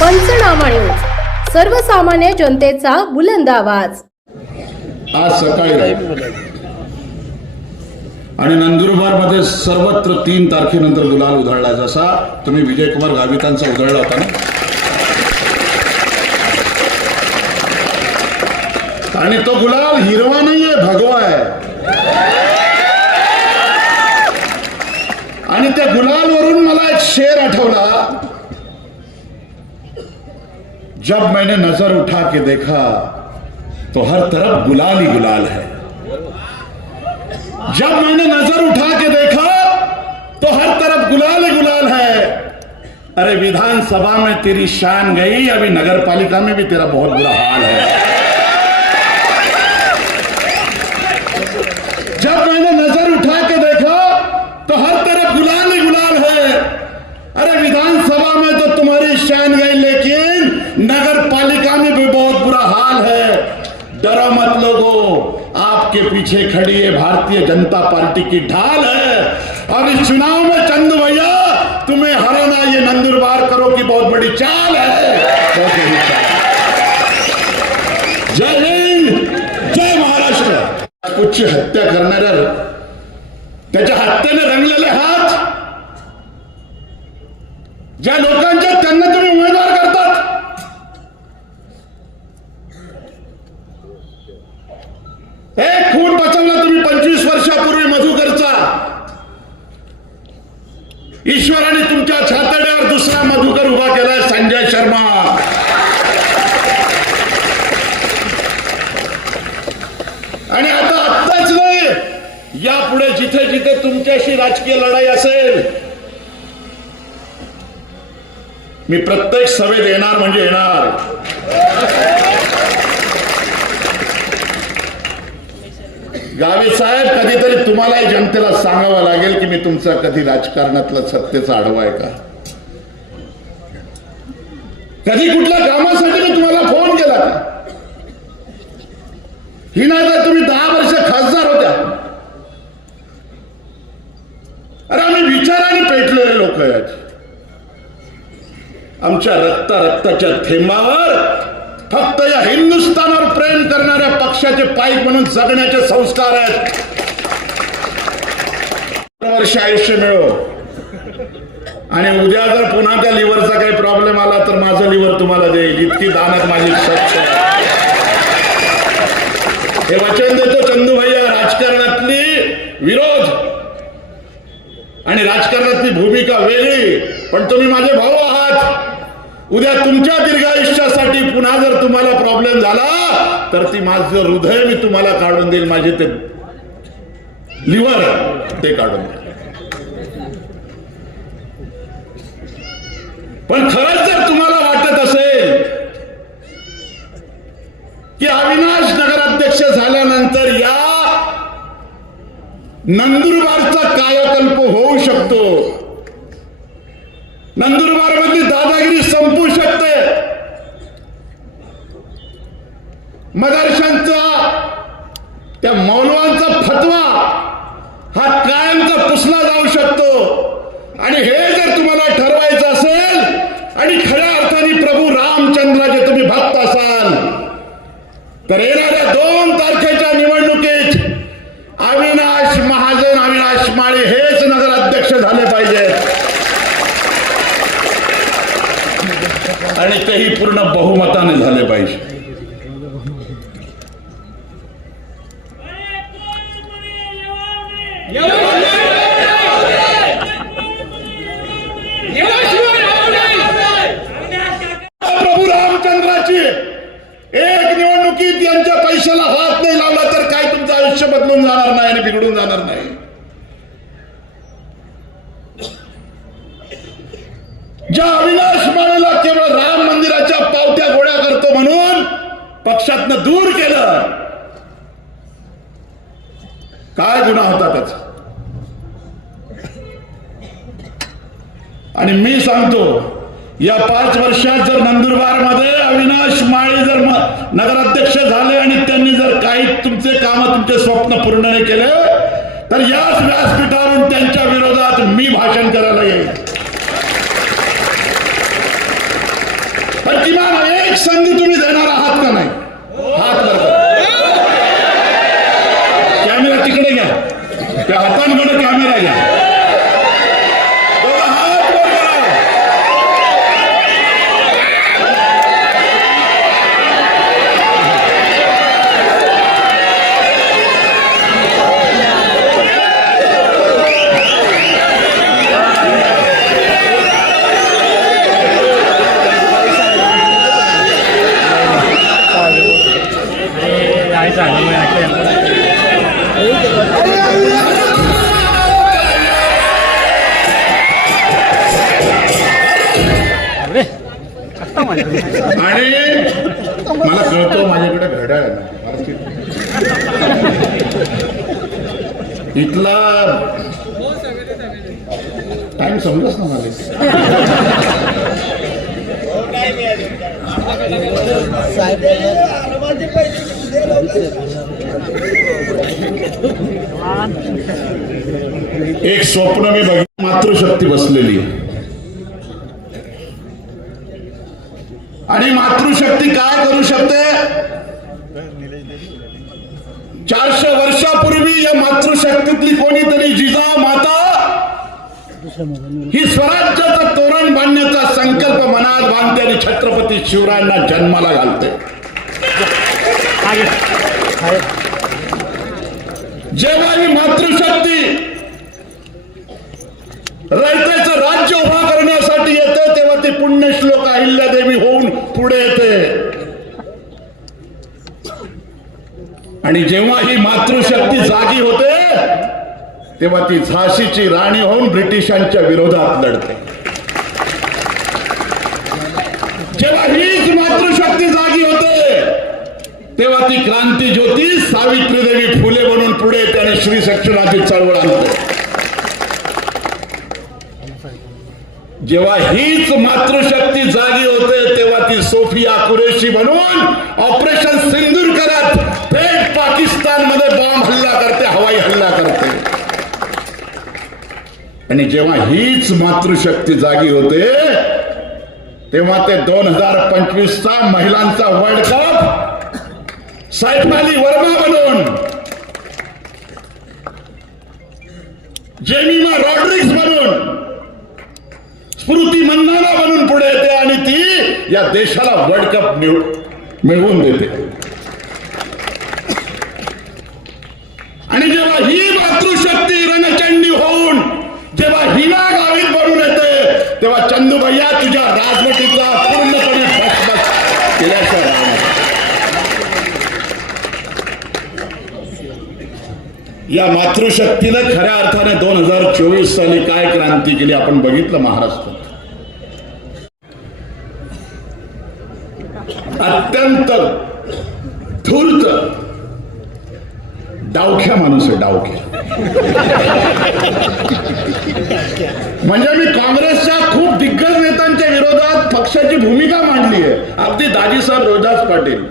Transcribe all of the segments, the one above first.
पंचनामा न्यूज सर्वसामान्य जनतेचा बुलंद आवाज. आज सकाळी आणि नंदुरबारमध्ये सर्वत्र तीन तारखेनंतर गुलाल उधळला. जसा तुम्ही विजयकुमार गावितांचा उधळला होता ना? आणि तो गुलाल हिरवा नाहीये भगवा आहे. आणि त्या गुलाल वरून मला एक शेर आठवला. जब मैंने नज़र उठा के देखा तो हर तरफ़ गुलाल ही गुलाल है। जब मैंने नज़र उठा के देखा तो हर तरफ़ गुलाल ही गुलाल है। अरे, विधानसभा में तेरी शान गई, अभी नगर पालिका में भी तेरा बहुत बुरा हाल है जब मैंने नज़र उठा के देखा तो हर तरफ़ गुलाल ही गुलाल है अरे विधानसभा में तो तुम्हारी शान गई लेकिन नगर पालिका में भी बहुत बुरा हाल है। डरो मत लोगो। आपके पीछे खड़ी है भारतीय जनता पार्टी की ढाल है। और इस चुनाव में चंदू भैया, तुम्हें हराना ये नंदुरबार करो की बहुत बड़ी चाल है। बहुत बड़ी चाल। जय हिंद, जय महाराष्ट्र। कुछ हत्या करणाऱ्या त्याच्या हत्येने रंगलेले हात ज्या लोकांच्या ईश्वराने तुमच्या छातड्यावर दुसरा मधुकर उभा केलाय संजय शर्मा. आणि आता आत्ताच नाही यापुढे जिथे जिथे तुमच्याशी राजकीय लढाई असेल मी प्रत्येक सभेत येणार म्हणजे येणार. गावी साहेब कधीतरी तुम्हालाही जनतेला सांगावं लागेल की मी तुमचा कधी राजकारणातला सत्तेचा आढावा आहे का? कधी कुठल्या कामासाठी मी तुम्हाला फोन केला का? ही नाही तर तुम्ही दहा वर्ष खासदार होत्या. अरे आम्ही विचाराने पेटलेले लोक आहेत आमच्या रक्ता रक्ताच्या थेंबावर फक्त या हिंदुस्थानावर प्रेम करणाऱ्या पक्षाचे पाईक म्हणून जगण्याचे संस्कार आहेत. वर्ष आयुष्य मिळो आणि उद्या जर पुन्हा त्या लिव्हरचा काही प्रॉब्लेम आला तर माझं लिव्हर तुम्हाला देईल. इतकी दानत माझी स्वच्छ हे वचन देतो चंदू भैया राजकारणातली विरोध आणि राजकारणातली भूमिका वेगळी पण तुम्ही माझे भाऊ आहात. उद्या तुमच्या दीर्घायुष्यासाठी पुन्हा जर तुम्हाला प्रॉब्लेम झाला तर ती माझं हृदय मी तुम्हाला काढून देईल. माझे ते लिव्हर ते काढून देईल. पण खरंच जर तुम्हाला वाटत असेल की अविनाश नगराध्यक्ष झाल्यानंतर या नंदुरबारचा कायाकल्प होऊ शकतो नंदुरबार मधली दादागिरी संपू शकते. मदरशांचा त्या मौलवांचा फतवा हा कायमचा पुसला जाऊ शकतो आणि हे जर तुम्हाला ठरवायचं असेल आणि खऱ्या अर्थाने प्रभू रामचंद्राचे तुम्ही भक्त असाल तर येणाऱ्या दोन तारखेच्या निवडणुकीत अविनाश महाजन अविनाश माळी हेच नगराध्यक्ष झाले पाहिजे आणि तेही पूर्ण बहुमताने झाले पाहिजे. प्रभू रामचंद्राची एक निवडणुकीत यांच्या पैशाला हात नाही लावला तर काय तुमचं आयुष्य बदलून जाणार नाही आणि बिघडून जाणार नाही? ज्या अविनाश मानेला केवळ राम पावत्या गोळ्या करतो म्हणून पक्षातनं दूर केलं. काय गुन्हा होता त्याचा? आणि मी सांगतो या पाच वर्षात जर नंदुरबारमध्ये अविनाश माळी जर नगराध्यक्ष झाले आणि त्यांनी जर काही तुमचे काम तुमचे स्वप्न पूर्ण नाही केले तर याच व्यासपीठावरून त्यांच्या विरोधात मी भाषण करायला येईल. पण किमान एक संधी तुम्ही देणार आहात का नाही? आणि मला कळतो माझ्याकडे घड्याळ आहे इथला टाइम समजच ना मला. एक स्वप्न मी बघ मातृशक्ती बसलेली. आणि मातृशक्ती काय करू शकते? चारशे वर्षापूर्वी या मातृशक्तीतली कोणीतरी जिजा माता ही स्वराज्याचं तोरण बांधण्याचा संकल्प मनात बांधते आणि छत्रपती शिवरायांना जन्माला घालते. जेव्हा ही मातृशक्ती रयतेचं राज्य उभा करण्यासाठी येते ती पुण्यश्लोक अहिल्यादेवी होऊन पुढे येते. आणि जेव्हा ही मातृशक्ती जागी होते तेव्हा ती झाशीची राणी होऊन ब्रिटिशांच्या विरोधात लढते. जेव्हा हीच मातृशक्ती जागी होते तेव्हा ती क्रांती ज्योती सावित्री देवी फुले बनून पुढे त्याने श्री शिक्षणाची चळवळ आणते. जेव्हा हीच मातृशक्ती जागी होते तेव्हा ती सोफिया कुरेशी म्हणून ऑपरेशन सिंदूर करत थेट पाकिस्तानमध्ये बॉम्ब हल्ला करते हवाई हल्ला करते. आणि जेव्हा हीच मातृशक्ती जागी होते तेव्हा ते दोन हजार पंचवीसचा महिलांचा वर्ल्ड कप सैफाली वर्मा बनून जेमिमा रॉड्रिक्स बनून स्मृती बनून पुढे येते आणि ती या देशाला वर्ल्ड कप मिळवून देते. आणि जेव्हा ही मातृशक्ती रणचंडी होऊन जेव्हा हिला गावीत बनून येते तेव्हा चंदू भैया तुझ्या राजवटीचा पूर्णपणे या मातृशक्तीनं खऱ्या अर्थाने दोन हजार चोवीस साली काय क्रांती केली आपण बघितलं महाराष्ट्र. अत्यंत धूर्त. डावख्या माणूस आहे डावख्या. म्हणजे मी काँग्रेसच्या खूप दिग्गज नेत्यांच्या विरोधात पक्षाची भूमिका मांडली आहे. अगदी दाजीसाहेब रोहिदास पाटील.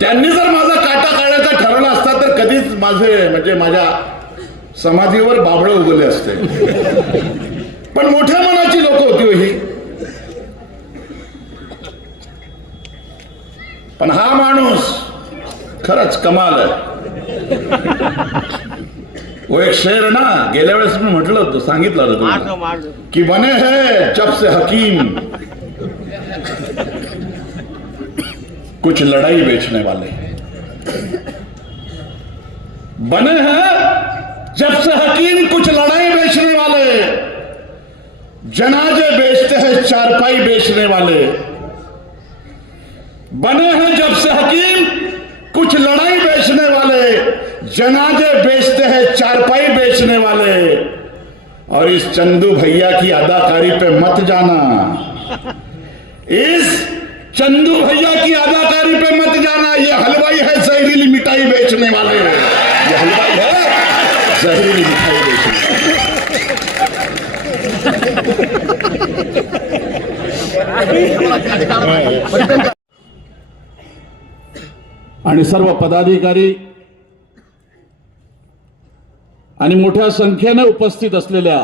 त्यांनी जर माझा काटा काढायचा ठरवला असता तर कधीच माझे म्हणजे माझ्या समाधीवर बाबळे उगवले असते. माणूस. खरंच कमाल आहे. वो एक शेर है ना गेल्या वेळेस मी म्हटलं होतं सांगितलं होतं. कि बने है जब से हकीम. कुछ लड़ाई बेचने वाले. बने हैं जब से हकीम कुछ लड़ाई बेचने वाले. जनाजे बेचते हैं चारपाई बेचने वाले. बने हैं जब से हकीम कुछ लड़ाई बेचने वाले, जनाजे बेचते हैं, चारपाई बेचने वाले। और इस चंदू भैया की अदाकारी पे मत जाना। इस चंदू भैया की अदाकारी पे मत जाना। ये हलवाई है जहरीली मिठाई बेचने वाले। ये हलवाई है जहरीली मिठाई बेचने वाले। आणि सर्व पदाधिकारी आणि मोठ्या संख्येने उपस्थित असलेल्या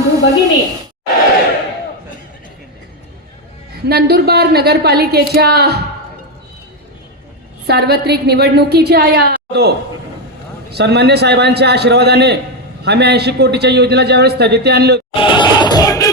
बंधू भगिनी नंदुरबार नगरपालिकेच्या सार्वत्रिक निवडणुकीच्या या होतो सन्मान्य साहेबांच्या आशीर्वादाने आम्ही ऐंशी कोटीच्या योजना ज्यावेळेस स्थगिती आणली होती.